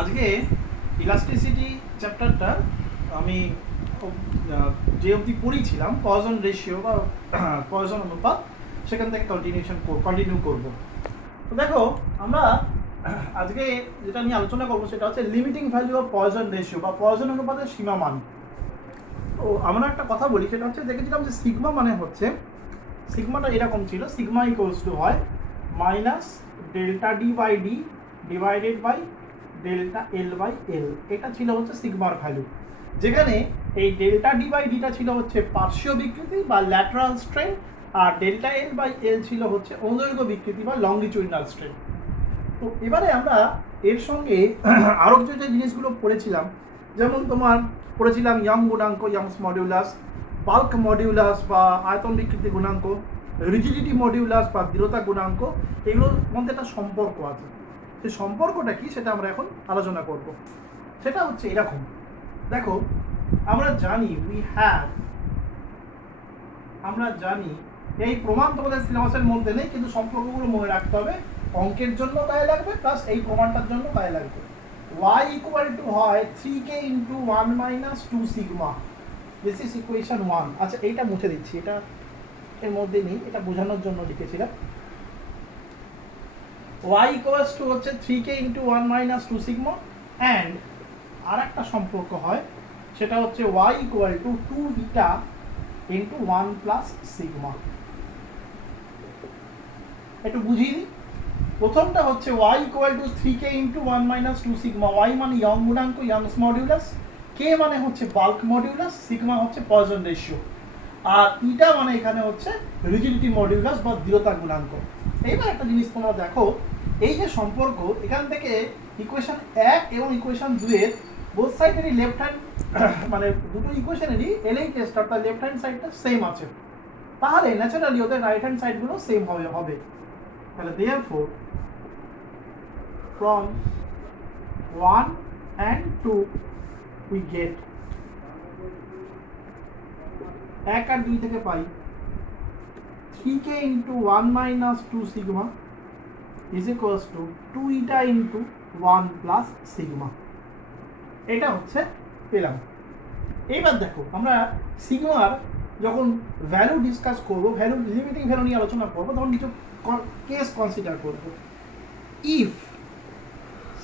আজকে ইলাস্টিসিটি চ্যাপ্টারটা আমি যে অবধি পড়েছিলাম পয়জন রেশিও বা পয়জন অনুপাত সেখান থেকে কন্টিনিউ করব। তো দেখো আমরা আজকে যেটা নিয়ে আলোচনা করবো সেটা হচ্ছে limiting value of poison ratio বা পয়জন অনুপাতের সীমামান। তো আমরা একটা কথা বলি, সেটা হচ্ছে দেখেছিলাম যে সিগমা মানে হচ্ছে, সিগমাটা এরকম ছিল, সিগমা ইকুয়ালস টু হয় minus delta D by D divided by delta L by L. এটা ছিল হচ্ছে সিগমার ভ্যালু, যেখানে এই ডেল্টা ডি বাই ডিটা ছিল হচ্ছে পার্শ্বীয় বিকৃতি বা ল্যাটারাল স্ট্রেন, আর ডেল্টা এল বাই এল ছিল হচ্ছে অনুদৈর্ঘ্য বিকৃতি বা লংগিচুডিনাল স্ট্রেন। তো এবারে আমরা এর সঙ্গে আরও কিছু যে জিনিসগুলো পড়েছিলাম, যেমন তোমার পড়েছিলাম ইয়াং গুণাঙ্ক, ইয়াংস মডিউলাস, বাল্ক মডিউলাস বা আয়তন বিকৃতি গুণাঙ্ক, রিজিডিটি মডিউলাস বা দৃঢ়তা গুণাঙ্ক। এগুলোর মধ্যে একটা সম্পর্ক আছে, সেই সম্পর্কটা কি সেটা আমরা এখন আলোচনা করব। সেটা হচ্ছে এরকম, দেখো আমরা জানি আমরা জানি এই প্রমাণ তোমাদের সিলেবাসের মধ্যে নেই, কিন্তু সম্পর্কগুলো মনে রাখতে হবে, অঙ্কের জন্য গায়ে লাগবে প্লাস এই প্রমাণটার জন্য গায়ে লাগবে। y ইকুয়াল টু হয় 3k into 1 minus 2 sigma, this is equation 1। আচ্ছা এইটা মুছে দিচ্ছি, এটা এর মধ্যে নেই, এটা বোঝানোর জন্য লিখেছিলাম। y ইকুয়ালস টু হচ্ছে 3k into 1 minus 2 sigma, and আর একটা সম্পর্ক হয়, সেটা হচ্ছে y equal to 2 eta into 1 plus sigma. একটু বুঝিয়ে দিই। প্রথমটা হচ্ছে y equal to 3k into 1 minus 2 sigma. y মানে ইয়ং গুণাঙ্ক, ইয়াংস মডিউলাস, k মানে হচ্ছে বাল্ক মডিউলাস, সিগমা হচ্ছে পয়জন রেশিও, আর ইটা মানে এখানে হচ্ছে রিজিডিটি মডিউলাস বা দৃঢ়তা গুণাঙ্ক। এইবার একটা জিনিস তোমরা দেখো, এই যে সম্পর্ক এখান থেকে ইকুয়েশন 1 এবং ইকুয়েশন 2 এর বোথ সাইডেরই লেফট হ্যান্ড মানে দুটো ইকুয়েশনেরই LHS অর্থাৎ লেফট হ্যান্ড সাইডটা সেম আছে, তাহলে ন্যাচারালি ওদের রাইট হ্যান্ড সাইডগুলো সেম হবে। তাহলে therefore from 1 and 2 we get 1 আর 2 থেকে পাই 3k into 1 minus 2 sigma is equals to 2 eta into 1 plus sigma। এটা হচ্ছে পেলাম। এইবার দেখো আমরা সিগমার যখন ভ্যালু ডিসকাস করবো, ভ্যালু লিমিটিং ভ্যালু নিয়ে আলোচনা করবো, তখন কিছু কেস কনসিডার করবো। If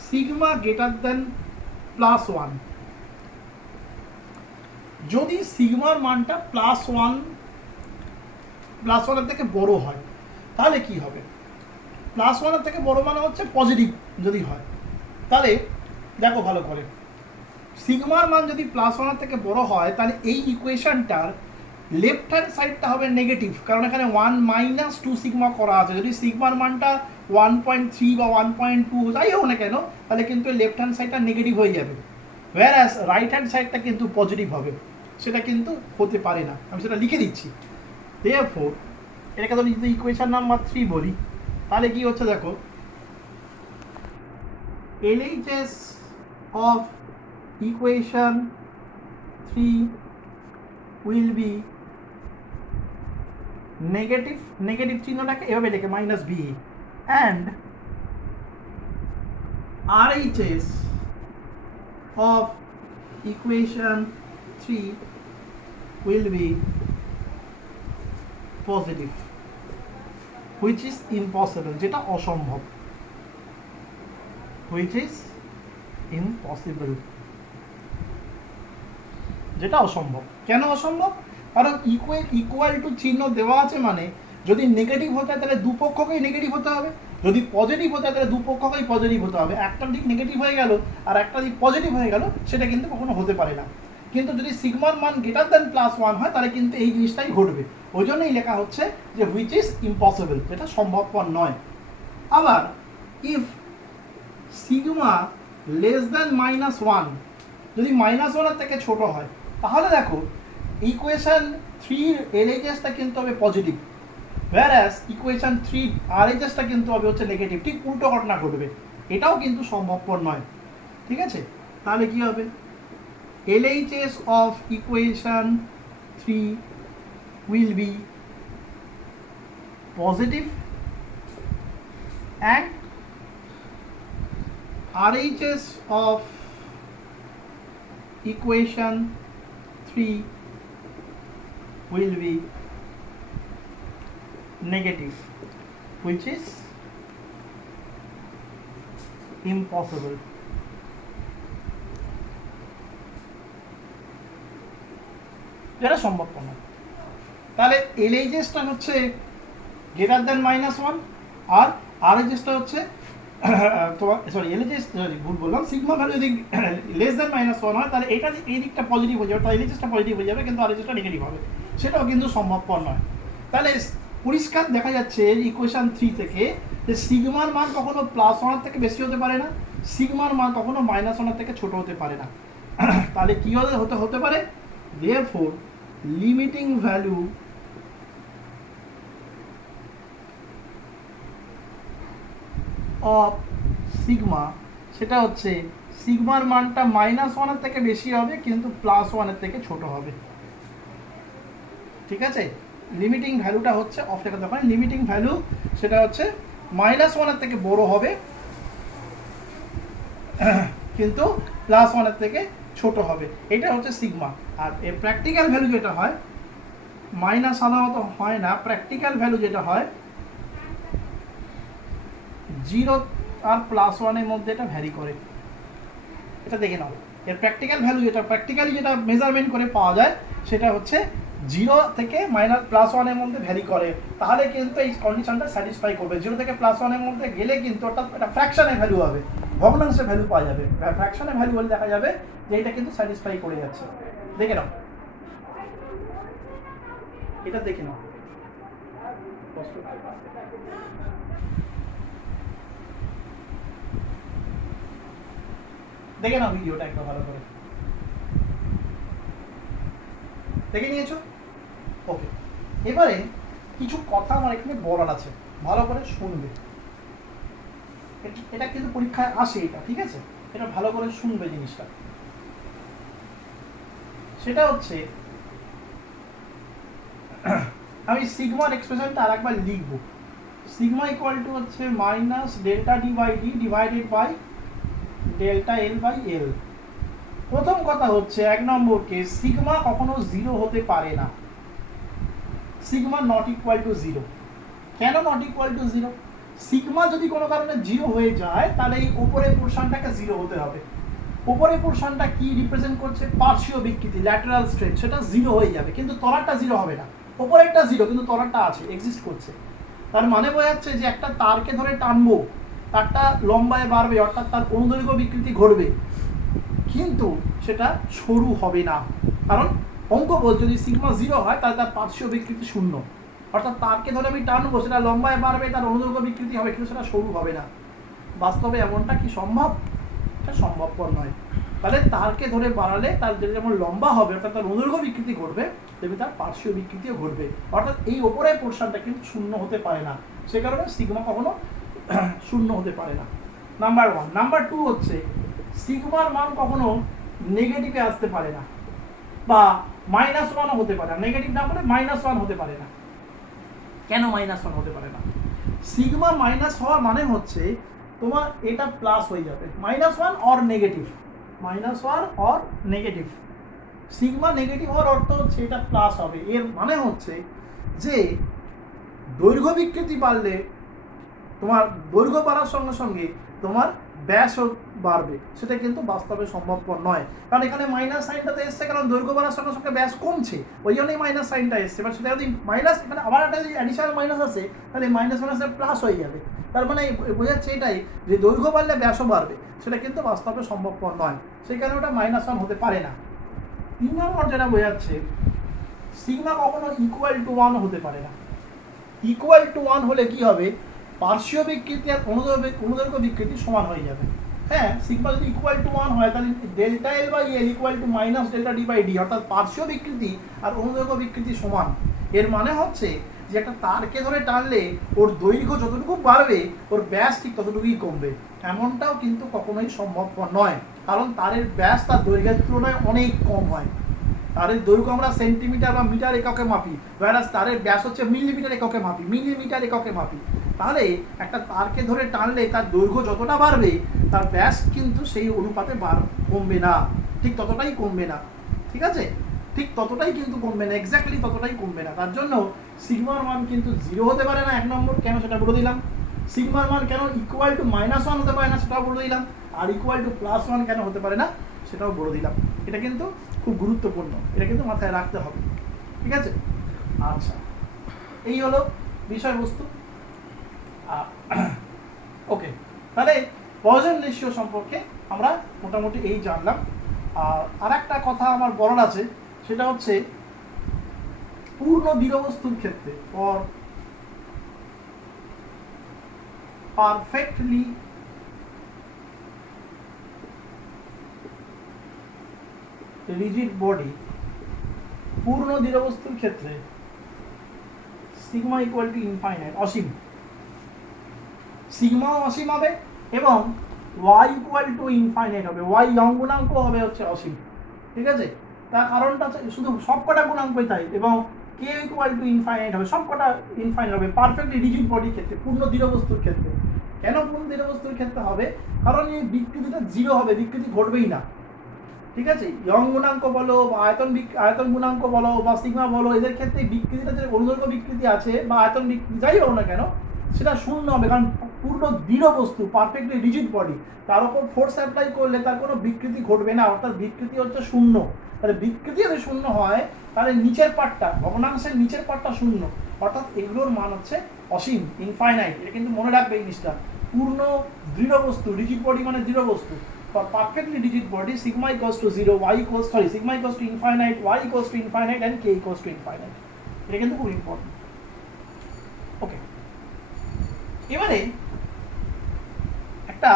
sigma greater than plus 1, যদি সিগমার মানটা প্লাস 1 থেকে বড় হয়, তাহলে কি হবে? প্লাস 1 থেকে বড় মানে হচ্ছে পজিটিভ যদি হয়, তাহলে দেখো ভালো করে, সিগমার মান যদি প্লাস 1 থেকে বড় হয়, তাহলে এই ইকুয়েশনটার লেফট হ্যান্ড সাইডটা হবে নেগেটিভ, কারণ এখানে 1 মাইনাস 2 সিগমা করা আছে। যদি সিগমার মানটা 1.3 বা 1.2 যাই হোক না কেন, তাহলে কিন্তু লেফট হ্যান্ড সাইডটা নেগেটিভ হয়ে যাবে, whereas রাইট হ্যান্ড সাইডটা কিন্তু পজিটিভ হবে। সেটা কিন্তু হতে পারে না, আমি সেটা লিখে দিচ্ছি। therefore এটাকে যদি ইকুয়েশন নাম্বার 3 বলি, তাহলে কি হচ্ছে দেখো, LHS of equation 3 will be negative চিহ্নটাকে এভাবে লিখে minus B, and RHS of equation 3 will be positive, which is impossible, যেটা অসম্ভব, which is impossible, যেটা অসম্ভব। কেন অসম্ভব? কারণ ইকুয়াল টু চিহ্ন দেওয়া আছে, মানে যদি নেগেটিভ হতে হয় তাহলে দুপক্ষকেই নেগেটিভ হতে হবে, যদি পজিটিভ হতে হয় তাহলে দুপক্ষকেই পজিটিভ হতে হবে। একটা দিক নেগেটিভ হয়ে গেল আর একটা দিক পজিটিভ হয়ে গেল, সেটা কিন্তু কখনো হতে পারে না। কিন্তু যদি সিগমার মান গ্রেটার দেন প্লাস 1 হয়, তাহলে কিন্তু এই জিনিসটাই ঘটবে। ওই জন্যই লেখা হচ্ছে যে হুইচ ইজ ইম্পসিবল, যেটা সম্ভবপর নয়। আবার if sigma less than minus 1, যদি মাইনাস 1 থেকে ছোট হয়, তাহলে দেখো ইকুয়েশন 3 LHSটা কিন্তু হবে পজিটিভ, whereas ইকুয়েশন 3 RHSটা কিন্তু হবে হচ্ছে নেগেটিভ। ঠিক উল্টো ঘটনা ঘটবে, এটাও কিন্তু সম্ভবপর নয়। ঠিক আছে, তাহলে কি হবে? LHS of equation 3 will be positive and RHS of equation 3 will be negative, which is impossible. যেটা সম্ভব না। তাহলে LHSটা হচ্ছে গ্রেটার দ্যান -1 আর RHSটা হচ্ছে তোমার সরি LHS ভুল বললাম, সিগমা ভ্যালু যদি লেস দ্যান -1 হয় তাহলে এটা এই দিকটা পজিটিভ হয়ে যাবে, তাহলে LHSটা পজিটিভ হয়ে যাবে, কিন্তু RHSটা নেগেটিভ হবে, সেটাও কিন্তু সম্ভবপর নয়। তাহলে পরিষ্কার দেখা যাচ্ছে ইকুয়েশন 3 থেকে যে সিগমার মান কখনো +1 থেকে বেশি হতে পারে না, সিগমার মান কখনো -1 থেকে ছোট হতে পারে না। তাহলে কি হতে পারে, therefore limiting value of sigma সেটা হচ্ছে সিগমার মানটা -1 থেকে বেশি হবে কিন্তু +1 থেকে ছোট হবে। ঠিক আছে, লিমিটিং ভ্যালুটা হচ্ছে অফ লেখা দরকার, লিমিটিং ভ্যালু সেটা হচ্ছে -1 থেকে বড় হবে কিন্তু +1 থেকে ছোট হবে, এটা হচ্ছে সিগমা। আর এর প্র্যাকটিক্যাল ভ্যালু যেটা হয়, মাইনাস সাধারণত হয় না, প্র্যাকটিক্যাল ভ্যালু যেটা হয় 0 আর +1 মধ্যে এটা ভ্যারি করে, এটা দেখে নাও। এর প্র্যাকটিক্যাল ভ্যালু যেটা প্র্যাকটিক্যালি যেটা মেজারমেন্ট করে পাওয়া যায় সেটা হচ্ছে 0 থেকে +1 মধ্যে ভ্যারি করে, তাহলে কিন্তু এই কন্ডিশনটা স্যাটিসফাই করবে। 0 থেকে +1 মধ্যে গেলে কিন্তু অর্থাৎ এটা ফ্র্যাকশনের ভ্যালু হবে, ভগ্নাংশের ভ্যালু পাওয়া যাবে, ফ্র্যাকশনের ভ্যালু বলে দেখা যাবে যে এটা কিন্তু স্যাটিসফাই করে যাচ্ছে। দেখে নাও, এটা দেখে নাও, দেখে নাও ভিডিওটা একটু ভালো করে দেখে নিয়েছো? ওকে, এবারে কিছু কথা আমার এখানে বলার আছে, ভালো করে শুনবে। এটা কিন্তু পরীক্ষায় আসে, এটা ঠিক আছে, এটা ভালো করে শুনবে জিনিসটা। সেটা হচ্ছে আমি সিগমার এক্সপ্রেশনটা আর একবার লিখবো। সিগমা ইকুয়াল টু হচ্ছে -Δ/D ডিভাইডেড বাই Δl/L। প্রথম কথা হচ্ছে 1 নম্বর কেস, সিগমা কখনো 0 হতে পারে না, সিগমা নট ইকুয়াল টু 0। কেন নট ইকুয়াল টু 0? সিগমা যদি কোনো কারণে 0 হয়ে যায় তাহলে এই উপরের পোরশনটাকে 0 হতে হবে। উপরের পোরশনটা কি রিপ্রেজেন্ট করছে? পার্শ্বীয় বিকৃতি, ল্যাটারাল স্ট্রেচ, সেটা 0 হয়ে যাবে, কিন্তু তলারটা 0 হবে না। উপরেরটা 0 কিন্তু তলারটা আছে, এক্সিস্ট করছে। তার মানে বোঝাচ্ছে যে একটা তারকে ধরে টানবো, তারটা লম্বায় বাড়বে, অর্থাৎ তার অনুদৈর্ঘ্য বিকৃতি ঘটবে, কিন্তু সেটা সরু হবে না। কারণ অঙ্ক বল যদি সিগমা 0 হয় তাহলে তার পার্শ্বীয় বিকৃতি 0, অর্থাৎ তারকে ধরে আমি টানবো, সেটা লম্বায় বাড়বে, তার অনুদৈর্ঘ্য বিকৃতি হবে, কিন্তু সেটা সরু হবে না। বাস্তবে এমনটা কি সম্ভব? এটা সম্ভবপর নয়। তাহলে তারকে ধরে বাড়ালে তার যেমন লম্বা হবে, অর্থাৎ তার অনুদৈর্ঘ্য বিকৃতি ঘটবে, তেমনি তার পার্শ্বীয় বিকৃতিও ঘটবে, অর্থাৎ এই ওপরের পোরশনটা কিন্তু 0 হতে পারে না। সে কারণে সিগমা কখনো 0 হতে পারে না, নাম্বার 1। নাম্বার 2 হচ্ছে সিগমার মান কখনো নেগেটিভে আসতে পারে না, বা -1ও হতে পারে না। নেগেটিভ না বলে -1 হতে পারে না। কেন -1 হতে পারে না? সিগমা মাইনাস হওয়ার মানে হচ্ছে তোমার এটা প্লাস হয়ে যাবে, -1 or negative, -1 or negative. Sigma negative হওয়ার অর্থ হচ্ছে এটা প্লাস হবে। এর মানে হচ্ছে যে দৈর্ঘ্য বিকৃতি বাড়লে তোমার দৈর্ঘ্য বাড়ার সঙ্গে সঙ্গে তোমার ব্যাসও বাড়বে, সেটা কিন্তু বাস্তবে সম্ভবপর নয়। কারণ এখানে মাইনাস সাইনটাতে এসছে, কারণ দৈর্ঘ্য বাড়ার সঙ্গে সঙ্গে ব্যাস কমছে, ওই জন্যই মাইনাস সাইনটা এসছে। এবার সেটা যদি মাইনাস, মানে আবার একটা যদি অ্যাডিশনাল মাইনাস আসে তাহলে মাইনাস মাইনাসে প্লাস হয়ে যাবে। তার মানে বোঝাচ্ছে এটাই যে দৈর্ঘ্য বাড়লে ব্যাসও বাড়বে, সেটা কিন্তু বাস্তবে সম্ভবপর নয়, সেই কারণে ওটা -1 হতে পারে না। 3 নম্বর যেটা বোঝাচ্ছে সিগমা কখনো ইকুয়াল টু 1 হতে পারে না। ইকুয়াল টু 1 হলে কি হবে? পার্শ্বীয় বিকৃতি আর অনুদৈর্ঘ্য বিকৃতি সমান হয়ে যাবে। হ্যাঁ, সিগমা যদি ইকুয়াল টু 1 হয় তাহলে Δl/L ইকুয়াল টু -Δd/d, অর্থাৎ পার্শ্বীয় বিকৃতি আর অনুদৈর্ঘ্য বিকৃতি সমান। এর মানে হচ্ছে যে একটা তারকে ধরে টানলে ওর দৈর্ঘ্য যতটুকু বাড়বে ওর ব্যাস ঠিক ততটুকুই কমবে, এমনটাও কিন্তু কখনোই সম্ভবপর নয়। কারণ তারের ব্যাস তার দৈর্ঘ্যের তুলনায় অনেক কম হয়। তারের দৈর্ঘ্য আমরা সেন্টিমিটার বা মিটার এককে মাপি, whereas তারের ব্যাস হচ্ছে মিলিমিটার এককে মাপি, মিলিমিটার এককে মাপি। তাহলে একটা তারকে ধরে টানলে তার দৈর্ঘ্য যতটা বাড়বে তার ব্যাস কিন্তু সেই অনুপাতে কমবে না, ঠিক ততটাই কমবে না, ঠিক আছে, ঠিক ততটাই কিন্তু কমবে না, এক্স্যাক্টলি ততটাই কমবে না। তার জন্য সিগমার মান কিন্তু 0 হতে পারে না, 1 নম্বর, কেন সেটা বলে দিলাম। সিগমার মান কেন ইকুয়াল টু -1 হতে পারে না সেটাও বলে দিলাম। আর ইকুয়াল টু +1 কেন হতে পারে না সেটাও বলে দিলাম। এটা কিন্তু খুব গুরুত্বপূর্ণ, এটা কিন্তু মাথায় রাখতে হবে, ঠিক আছে। আচ্ছা, এই হলো বিষয়বস্তু। ওকে, তাহলে পয়জন রেশিও সম্পর্কে আমরা মোটামুটি এই জানলাম। আর একটা কথা আমার বলার আছে, সেটা হচ্ছে পূর্ণ দৃঢ় বস্তুর ক্ষেত্রে ফর পারফেক্টলি রিজিড বডি, পূর্ণ দৃঢ় বস্তুর ক্ষেত্রে সিগমা ইকুয়াল টু ইনফাইনাইট, অসীম, সিগমাও অসীম হবে এবং y ইকুয়াল টু ইনফাইনাইট হবে, y ইয়ং গুণাঙ্ক হবে হচ্ছে অসীম, ঠিক আছে। তার কারণটা শুধু সবকটা গুণাঙ্কই তাই, এবং k ইকুয়াল টু ইনফাইনাইট হবে, সবকটা ইনফাইনাইট হবে পারফেক্টলি রিজিড বডির ক্ষেত্রে, পূর্ণ দৃঢ় বস্তুর ক্ষেত্রে। কেন পূর্ণ দৃঢ় বস্তুর ক্ষেত্রে হবে? কারণ এই বিকৃতিটা 0 হবে, বিকৃতি ঘটবেই না, ঠিক আছে। ইয়ং গুণাঙ্ক বলো বা আয়তন গুণাঙ্ক বলো বা সিগমা বলো, এদের ক্ষেত্রে বিকৃতিটা যে অনুদৈর্ঘ্য বিকৃতি আছে বা আয়তন বিকৃতি যাই হোক না কেন, সেটা শূন্য হবে, কারণ পূর্ণ দৃঢ় বস্তু, পারফেক্টলি রিজিড বডি, তার উপর ফোর্স অ্যাপ্লাই করলে তার কোনো বিকৃতি ঘটবে না, অর্থাৎ বিকৃতি হচ্ছে শূন্য। তাহলে বিকৃতি যদি শূন্য হয়, তাহলে নিচের পার্টটা, ভগ্নাংশের নিচের পার্টটা শূন্য, অর্থাৎ এগুলোর মান হচ্ছে অসীম, ইনফাইনাইট। এটা কিন্তু মনে রাখবে এই জিনিসটা। পূর্ণ দৃঢ় বস্তু, রিজিড বডি মানে দৃঢ় বস্তু, for perfectly rigid body, sigma equals to 0, sigma equals to infinite, y equals to infinite and k equals to infinite. এটা কিন্তু খুব ইম্পর্টেন্ট। ওকে, এবারে একটা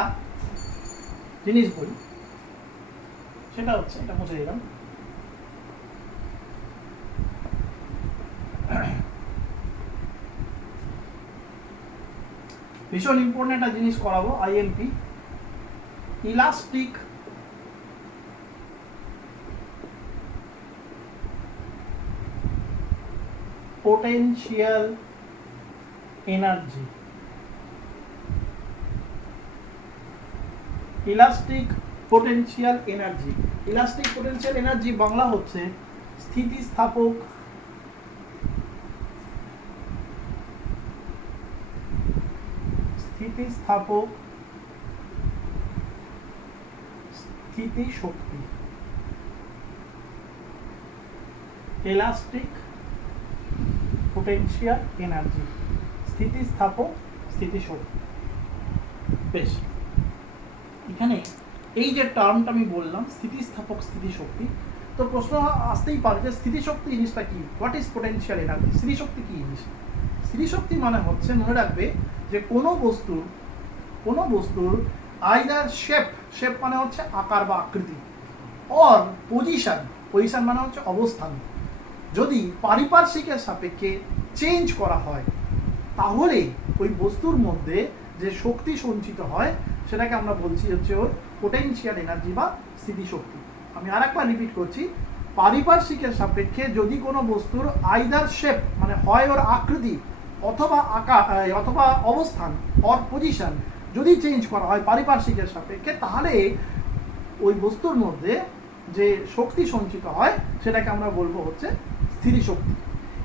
জিনিস বলি, সেটা হচ্ছে, এটা মুছে দিলাম, ভীষণ ইম্পর্টেন্ট একটা জিনিস করাবো, IMP, elastic potential energy, elastic potential energy. Elastic potential energy Bangla হচ্ছে স্থিতিস্থাপক স্থিতিশক্তি, ইলাস্টিক পোটেনশিয়াল এনার্জি, স্থিতিস্থাপক স্থিতিশক্তি। বেশ, এখানে এই যে টার্মটা আমি বললাম স্থিতিস্থাপক স্থিতিশক্তি, তো প্রশ্ন আসতেই পারে যে স্থিতিশক্তি জিনিসটা কি, হোয়াট ইজ পোটেনশিয়াল এনার্জি, স্থিতিশক্তি কি জিনিস। স্থিতিশক্তি মানে হচ্ছে, মনে রাখবে যে কোনো বস্তুর আইদার শেপ মানে হচ্ছে আকার বা আকৃতি, অর পজিশন মানে হচ্ছে অবস্থান, যদি পারিপার্শ্বিকের সাপেক্ষে চেঞ্জ করা হয়, তাহলে ওই বস্তুর মধ্যে যে শক্তি সঞ্চিত হয় সেটাকে আমরা বলছি হচ্ছে ওর পোটেনশিয়াল এনার্জি বা স্থিতিশক্তি। আমি আরেকবার রিপিট করছি, পারিপার্শ্বিকের সাপেক্ষে যদি কোনো বস্তুর আইদার শেপ মানে হয় ওর আকৃতি অথবা আকার অথবা অবস্থান অর পজিশন যদি চেঞ্জ করা হয় পারিপার্শ্বিকের সাপেক্ষে, তাহলে ওই বস্তুর মধ্যে যে শক্তি সঞ্চিত হয় সেটাকে আমরা বলবো হচ্ছে স্থিতিশক্তি।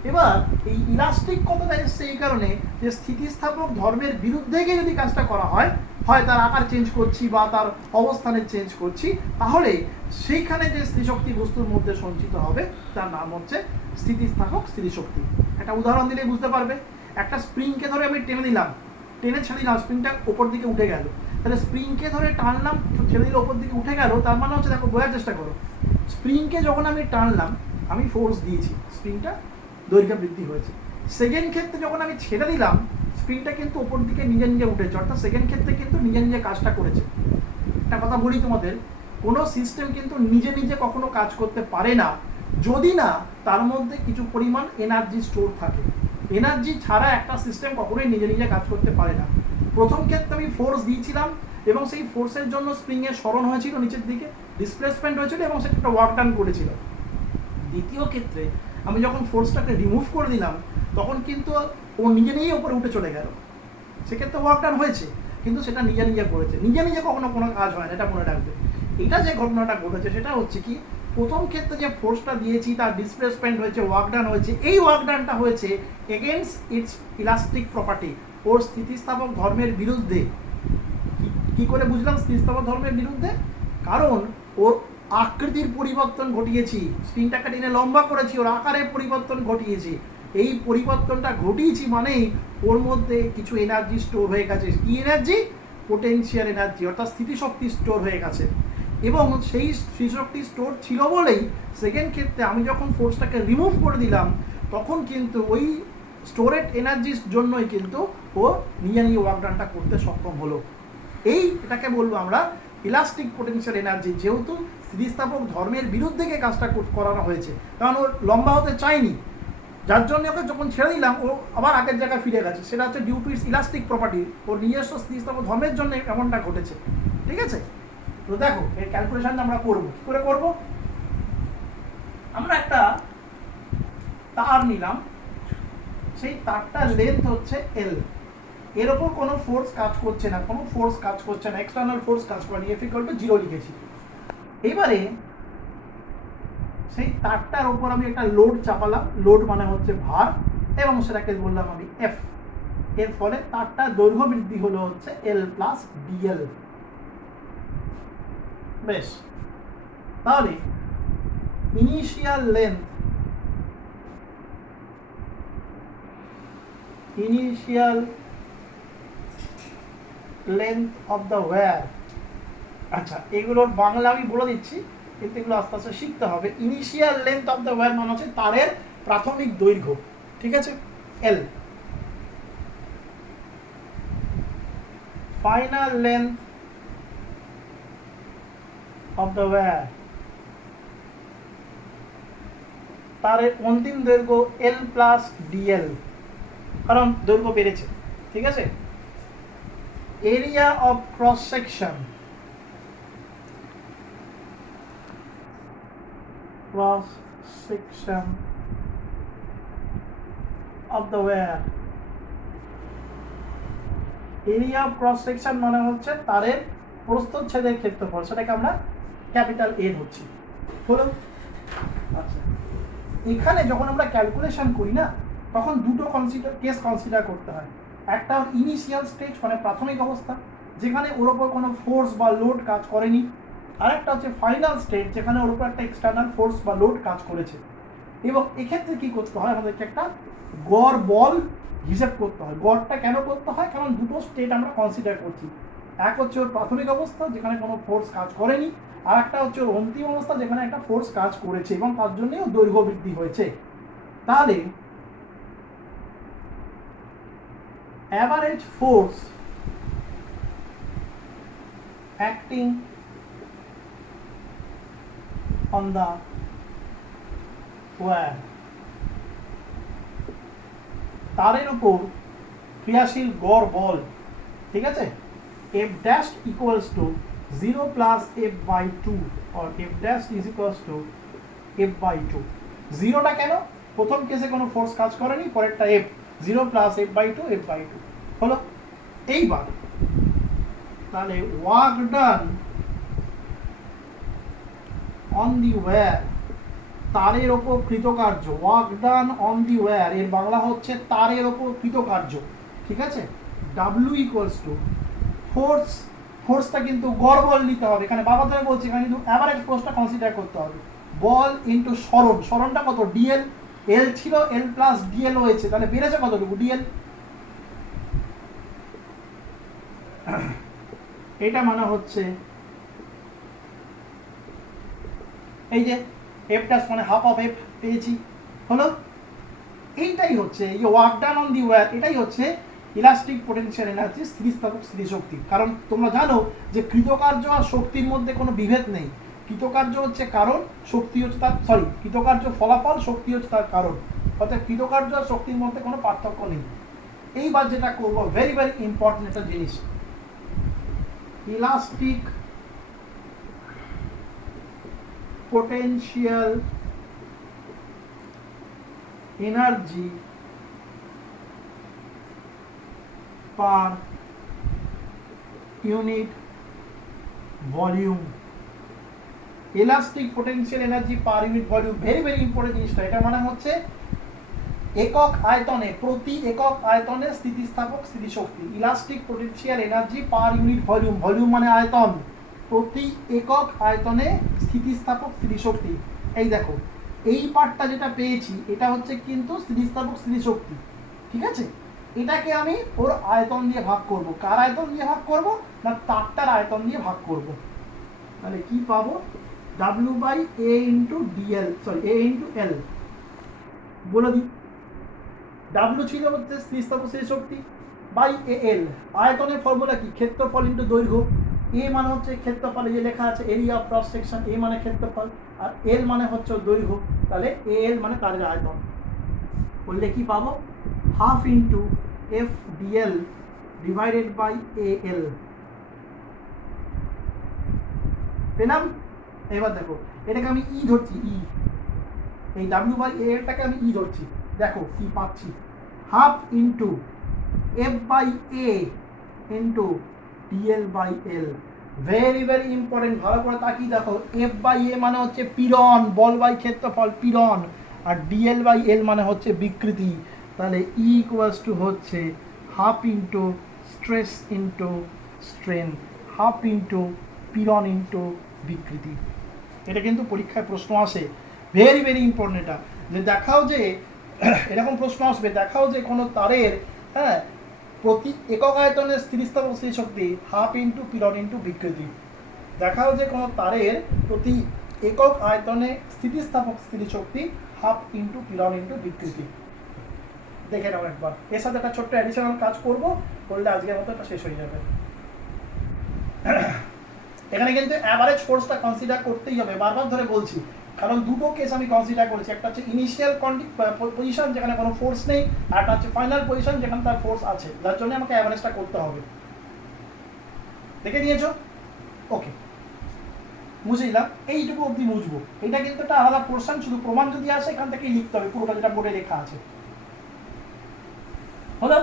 এবার এই ইলাস্টিক কথাটা এসছে এই কারণে যে স্থিতিস্থাপক ধর্মের বিরুদ্ধে গিয়ে যদি কাজটা করা হয়, হয় তার আকার চেঞ্জ করছি বা তার অবস্থানে চেঞ্জ করছি, তাহলে সেইখানে যে স্থিতিশক্তি বস্তুর মধ্যে সঞ্চিত হবে তার নাম হচ্ছে স্থিতিস্থাপক স্থিতিশক্তি। একটা উদাহরণ দিলে বুঝতে পারবে, একটা স্প্রিংকে ধরে আমি টেনে ছেড়ে দিলাম, স্প্রিংটা ওপর দিকে উঠে গেল, তাহলে স্প্রিংকে ধরে টানলাম, ছেড়ে দিলে ওপর দিকে উঠে গেল, তার মানে হচ্ছে, দেখো বোঝার চেষ্টা করো, স্প্রিংকে যখন আমি টানলাম, আমি ফোর্স দিয়েছি, স্প্রিংটা দৈর্ঘ্য বৃদ্ধি হয়েছে। সেকেন্ড ক্ষেত্রে যখন আমি ছেড়ে দিলাম, স্প্রিংটা কিন্তু ওপর দিকে নিজে উঠেছে, অর্থাৎ সেকেন্ড ক্ষেত্রে কিন্তু নিজে কাজটা করেছে। একটা কথা বলি তোমাদের, কোনো সিস্টেম কিন্তু নিজে কখনো কাজ করতে পারে না যদি না তার মধ্যে কিছু পরিমাণ এনার্জি স্টোর থাকে। এনার্জি ছাড়া একটা সিস্টেম কখনোই নিজে কাজ করতে পারে না। প্রথম ক্ষেত্রে আমি ফোর্স দিয়েছিলাম এবং সেই ফোর্সের জন্য স্প্রিংয়ের সরণ হয়েছিল নিচের দিকে, ডিসপ্লেসমেন্ট হয়েছিল এবং সেটা একটা ওয়ার্ক ডান করেছিল। দ্বিতীয় ক্ষেত্রে আমি যখন ফোর্সটাকে রিমুভ করে দিলাম, তখন কিন্তু ও নিজেই ওপরে উঠে চলে গেল, সেক্ষেত্রে ওয়ার্ক ডান হয়েছে। কিন্তু সেটা নিজে নিজে করেছে। নিজে নিজে কখনো কোনো কাজ হয় না, এটা মনে রাখবে। এটা যে ঘটনাটা ঘটেছে সেটা হচ্ছে কি, প্রথম ক্ষেত্রে যে ফোর্সটা দিয়েছি তার ডিসপ্লেসমেন্ট হয়েছে, ওয়ার্ক ডান হয়েছে, এই ওয়ার্ক ডানটা হয়েছে এগেনস্ট ইটস ইলাস্টিক প্রপার্টি, ওর স্থিতিস্থাপক ধর্মের বিরুদ্ধে। কি করে বুঝলাম স্থিতিস্থাপক ধর্মের বিরুদ্ধে? কারণ ওর আকৃতির পরিবর্তন ঘটিয়েছি, স্ক্রিনটাকে টেনে লম্বা করেছি, ওর আকারের পরিবর্তন ঘটিয়েছি। এই পরিবর্তনটা ঘটিয়েছি মানেই ওর মধ্যে কিছু এনার্জি স্টোর হয়ে গেছে। কি এনার্জি? পোটেনশিয়াল এনার্জি, অর্থাৎ স্থিতিশক্তি স্টোর হয়ে গেছে। এবং সেই স্থিতিশক্তি স্টোর ছিল বলেই সেকেন্ড ক্ষেত্রে আমি যখন ফোর্সটাকে রিমুভ করে দিলাম তখন কিন্তু ওই স্টোরেড এনার্জির জন্যই কিন্তু ও নিজে নিজে ওয়ার্কডানটা করতে সক্ষম হলো। এটাকে বলবো আমরা ইলাস্টিক পোটেনশিয়াল এনার্জি, যেহেতু স্থিতিস্থাপক ধর্মের বিরুদ্ধে গিয়ে কাজটা করানো হয়েছে, কারণ ও লম্বা হতে চায়নি, যার জন্য ওকে যখন ছেড়ে দিলাম ও আবার আগের জায়গায় ফিরে গেছে। সেটা হচ্ছে due to its elastic property, ওর নিজস্ব স্থিতিস্থাপক ধর্মের জন্য এমনটা ঘটেছে। ঠিক আছে? তো দেখো এই ক্যালকুলেশনটা আমরা করবো। কী করে করবো? আমরা একটা তার নিলাম, সেই তারটার লেন্থ হচ্ছে এল, এর ওপর কোনো ফোর্স কাজ করছে না, কোনো ফোর্স কাজ করছে না, এক্সটার্নাল ফোর্স কাজ করেনি, এফ ইকুয়াল টু 0 লিখেছি। এবারে সেই তারটার ওপর আমি একটা লোড চাপালাম, লোড মানে হচ্ছে ভার, এবং সেটাকে বললাম আমি এফ। এর ফলে তারটার দৈর্ঘ্য বৃদ্ধি হলো হচ্ছে এল প্লাস ডিএল। বেশ, তাহলে initial length of the wire, আচ্ছা এগুলোর বাংলা আমি বলে দিচ্ছি, কিন্তু এগুলো আস্তে আস্তে শিখতে হবে। Initial length of the wire মানে হচ্ছে তারের প্রাথমিক দৈর্ঘ্য। ঠিক আছে? L. Final length of the wire, তারের অন্তিম দৈর্ঘ্য এল প্লাস ডিএল, কারণ দৈর্ঘ্য বেড়েছে। ঠিক আছে? Area of cross section, of the wire, area of cross section মানে হচ্ছে তারের প্রস্থচ্ছেদের ক্ষেত্রফল, সেটাকে আমরা ক্যাপিটাল এ ধরছি। হলো? আচ্ছা, এখানে যখন আমরা ক্যালকুলেশন করি না, তখন দুটো কেস কনসিডার করতে হয়। একটা ইনিশিয়াল স্টেজ মানে প্রাথমিক অবস্থা, যেখানে ওর ওপর কোনো ফোর্স বা লোড কাজ করেনি, আর একটা হচ্ছে ফাইনাল স্টেজ, যেখানে ওর উপর একটা এক্সটার্নাল ফোর্স বা লোড কাজ করেছে। এবং এক্ষেত্রে কি করতে হয়, আমাদেরকে একটা গড় বল হিসেব করতে হয়। গড়টা কেন করতে হয়? কারণ দুটো স্টেট আমরা কনসিডার করছি। এক হচ্ছে ওর প্রাথমিক অবস্থা, যেখানে কোনো ফোর্স কাজ করেনি, আর একটা হচ্ছে ওর অন্তিম অবস্থা, যেখানে একটা ফোর্স কাজ করেছে এবং তার জন্যই ওর দৈর্ঘ্য বৃদ্ধি হয়েছে। তাহলে average force acting on the wire, তারের উপর ক্রিয়াশীল গড় বল। ঠিক আছে? F dash equals to 0 plus F by 2 or F dash is equals to F by 2. 0টা কেন? প্রথম কেসে কোনো ফোর্স কাজ করেনি, পরেরটা F, 0 plus F by 2, F by 2 হলো। এইবার তাহলে work done on the wire, তারের ওপর কৃতকার্য, work done on the wire এর বাংলা হচ্ছে তারের ওপর কৃতকার্য। ঠিক আছে? W ইকুয়ালস টু ফোর্স, ফোর্সটা কিন্তু গড় বল নিতে হবে, এখানে বাবা ধরে বলছে, এখানে কিন্তু অ্যাভারেজ ফোর্সটা কনসিডার করতে হবে। বল ইন্টু সরণ, সরণটা কত? ডিএল। এল ছিল, এল প্লাস ডিএল হয়েছে, তাহলে বেড়েছে কতটুকু? ডিএল। এটা মানে হচ্ছে এই যে এফ ড্যাশ মানে হাফ অফ এফ পেয়েছি। হলো? এইটাই হচ্ছে এই যে work done on the wire, এটাই হচ্ছে ইলাস্টিক পোটেনশিয়াল এনার্জি, স্থিতিস্থাপক স্থিতিশক্তি। কারণ তোমরা জানো যে কৃতকার্য আর শক্তির মধ্যে কোনো বিভেদ নেই। কৃতকার্য হচ্ছে কারণ, শক্তি হচ্ছে তার, কৃতকার্য ফলাফল, শক্তি হচ্ছে তার কারণ। অর্থাৎ কৃতকার্য আর শক্তির মধ্যে কোনো পার্থক্য নেই। এইবার যেটা করবো, ভেরি ভেরি ইম্পর্টেন্ট একটা জিনিস, elastic potential energy per unit volume. Elastic potential energy per unit volume, very very important জিনিসটা। এটা মানে হচ্ছে একক আয়তনে, প্রতি একক আয়তনে স্থিতিস্থাপক স্থিতিশক্তি। Elastic potential energy per unit volume, volume মানে আয়তন, প্রতি একক আয়তনে স্থিতিস্থাপক স্থিতিশক্তি। এই দেখো এই পার্টটা যেটা পেয়েছি এটা হচ্ছে কিন্তু স্থিতিস্থাপক স্থিতিশক্তি, ঠিক আছে। এটাকে আমি ওর আয়তন দিয়ে ভাগ করব। কার আয়তন দিয়ে ভাগ করব? না তারটার আয়তন দিয়ে ভাগ করব। তাহলে কি পাবো? W by A into DL, sorry A into L. বলে দিই, ডাব্লিউ ছিল হচ্ছে স্থিতিস্থাপক স্থিতিশক্তি বাই এ এল। আয়তনের ফর্মুলা কি? ক্ষেত্রফল ইন্টু দৈর্ঘ্য। এ মানে হচ্ছে ক্ষেত্রফল, এই যে লেখা আছে এরিয়া অফ ক্রস সেকশন, এ মানে ক্ষেত্রফল আর এল মানে হচ্ছে দৈর্ঘ্য। তাহলে এ এল মানে তারের আয়তন। বললে কি পাবো? Half into F DL divided by A L. পেলাম? এবার দেখো এটাকে আমি ই ধরছি, ই, এই ডাব্লিউ বাই এ এলটাকে আমি ই ধরছি। দেখো কি পাচ্ছি? Half into F by A into DL by L. Very very important, ভালো করে তাকিয়ে দেখো। এফ বাই এ মানে হচ্ছে পীড়ন, বল বাই ক্ষেত্রফল পীড়ন, আর ডিএল বাই এল মানে হচ্ছে বিকৃতি। তাহলে ই ইকুয়ালস টু হচ্ছে half into stress into strain, half into পীড়ন ইন্টু বিকৃতি। এটা কিন্তু পরীক্ষায় প্রশ্ন আসে, ভেরি ভেরি ইম্পর্টেন্ট। এটা যে দেখাও যে এরকম প্রশ্ন আসবে, দেখাও যে কোনো তারের, হ্যাঁ, প্রতি একক আয়তনের স্থিতিস্থাপক স্থিতিশক্তি হাফ ইন্টু পীড়ন ইন্টু বিকৃতি। দেখাও যে কোনো তারের প্রতি একক আয়তনে স্থিতিস্থাপক স্থিতিশক্তি হাফ ইন্টু পীড়ন ইন্টু বিকৃতি। দেখে নাও একবার। এর সাথে একটা ছোট্ট অ্যাডিশনাল কাজ করব, করলে আজকের মতো এটা শেষ হয়ে যাবে। এখানে কিন্তু অ্যাভারেজ ফোর্সটা কনসিডার করতেই হবে, বারবার ধরে বলছি, কারণ দুটো কেস আমি কনসিডার করেছি। একটা হচ্ছে ইনিশিয়াল পজিশন যেখানে কোনো ফোর্স নেই, আর একটা হচ্ছে ফাইনাল পজিশন যেখানে তার ফোর্স আছে, যার জন্য আমাকে অ্যাভারেজটা করতে হবে। দেখে নিয়েছো? ওকে, মুছে দিলাম। এইটুকু অবধি মুছবো। এটা কিন্তু একটা আলাদা পোর্শন, শুধু প্রমাণ যদি আসে এখান থেকেই লিখতে হবে পুরোটা, যেটা বোর্ডে লেখা আছে। হলো?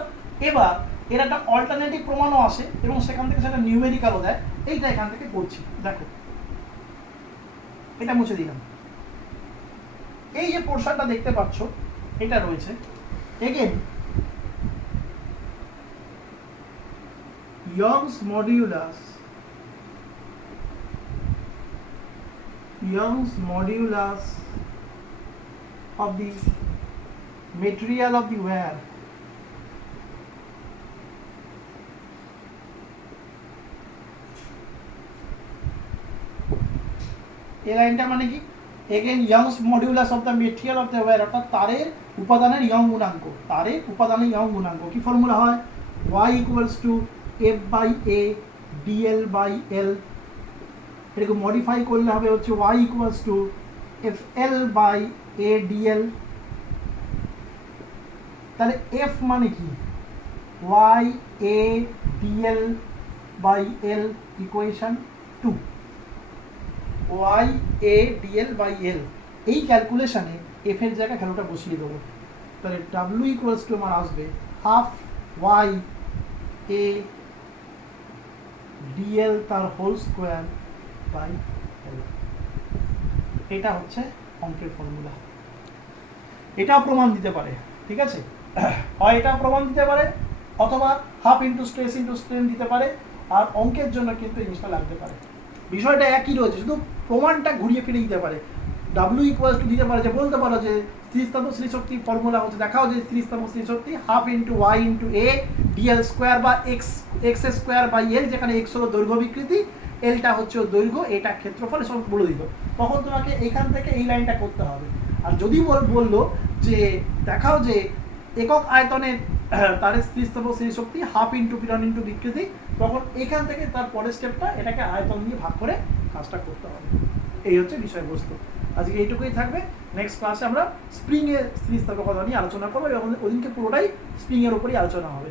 এবার এর একটা অল্টারনেটিভ প্রমাণও আসে এবং সেখান থেকে সেটা নিউমেরিক্যালও দেয়। এইটা এখান থেকে করছি, দেখো এটা মুছে দিলাম। এই যে পোর্শনটা দেখতে পাচ্ছ এটা রয়েছে, again Young's modulus of the material of the wire এই লাইনটা মানে কি? Again Young's modulus of the material of the wire, অর্থাৎ তারের উপাদানের ইয়ং গুণাঙ্ক। তারের উপাদানের ইয়ং গুণাঙ্ক কি ফর্মুলা হয়? y equals to F by A DL by L. এটাকে মডিফাই করলে হবে হচ্ছে y equals to F L by A DL. তাহলে এফ মানে কি? y a dl by L equation 2, y a dl by L. এই ক্যালকুলেশনে এফ এর জায়গায় ভ্যালুটা বসিয়ে দেবো। তাহলে w ইকুয়ালস টু আমার আসবে হাফ y a dl তার হোল স্কোয়ার বাই এল। এটা হচ্ছে অঙ্কের ফর্মুলা। এটাও প্রমাণ দিতে পারে, ঠিক আছে? হয় এটা প্রমাণ দিতে পারে, অথবা half into stress into strain দিতে পারে। আর অঙ্কের জন্য কিন্তু এই জিনিসটা লাগতে পারে। বিষয়টা একই রয়েছে, শুধু প্রমাণটা ঘুরিয়ে ফিরে দিতে পারে। ডাব্লিউ ইকুয়ালস টু দিতে পারে, যে বলতে পারো যে স্থিতিস্থাপক স্থিতিশক্তি ফর্মুলা হচ্ছে, দেখাও যে স্থিতিস্থাপক স্থিতিশক্তি হাফ ইন্টু ওয়াই ইন্টু এ ডিএল স্কোয়ার বা এক্স স্কোয়ার বাই এল, যেখানে এক্স হলো দৈর্ঘ্য বিকৃতি, এলটা হচ্ছে দৈর্ঘ্য, এটা ক্ষেত্রফল, সব বলে দিল। তখন তোমাকে এইখান থেকে এই লাইনটা করতে হবে। আর যদি বললো যে দেখাও যে একক আয়তনে তার স্থিতিস্থাপক স্থিতিশক্তি হাফ ইন্টু পীড়ন ইন্টু বিকৃতি, তখন এখান থেকে তার পরের স্টেপটা এটাকে আয়তন দিয়ে ভাগ করে কাজটা করতে হবে। এই হচ্ছে বিষয়বস্তু। আজকে এইটুকুই থাকবে। নেক্সট ক্লাসে আমরা স্প্রিংয়ের স্থিতিস্থাপকতা নিয়ে আলোচনা করবো এবং ওদিনকে পুরোটাই স্প্রিংয়ের উপরই আলোচনা হবে।